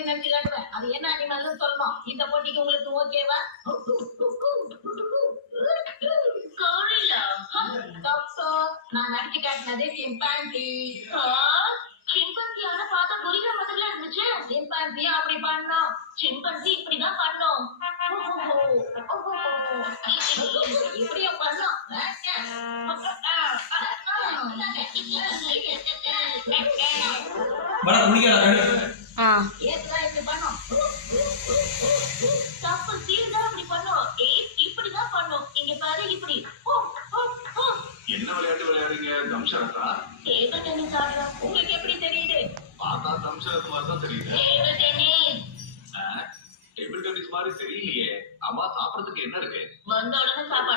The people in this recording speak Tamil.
மாதிரி நடிச்சு காட்டுவேன். அது என்ன அனிமல்னு சொல்லணும். இந்த போட்டிக்கு உங்களுக்கு ஓகேவா? கோழிலா? தப்பு. நான் நடிச்சு காட்டினது சிம்பான்சி. சிம்பன்சியான பார்த்தா கொரில்லா மாதிரில இருந்துச்சு. சிம்பான்சியும் அப்படி பண்ணோம். சிம்பன்சி இப்படிதான் பண்ணும். இப்படியே பண்ணோம். படா குடிக்கடா ஏத்தான் இப்படி பண்ணோம். தப்பு சீர்தான் அப்படி பண்ணோம். இப்படிதான் பண்ணும். இங்க பாரு இப்படி. என்ன விளையாட்டு விளையாடுறீங்க? தம்ஷரத்தா? டேபிள் டென்னிஸ் ஆடுறோம். உங்களுக்கு எப்படி தெரியுது? பார்த்தா தம்ஷரத் மாதிரி தான் தெரியுது. Table tennis. டேபிள் டென்னிஸ் மாதிரி தெரியலையே. அம்மா சாப்பிடறதுக்கு என்ன இருக்கு? வந்த உடனே சாப்பாடு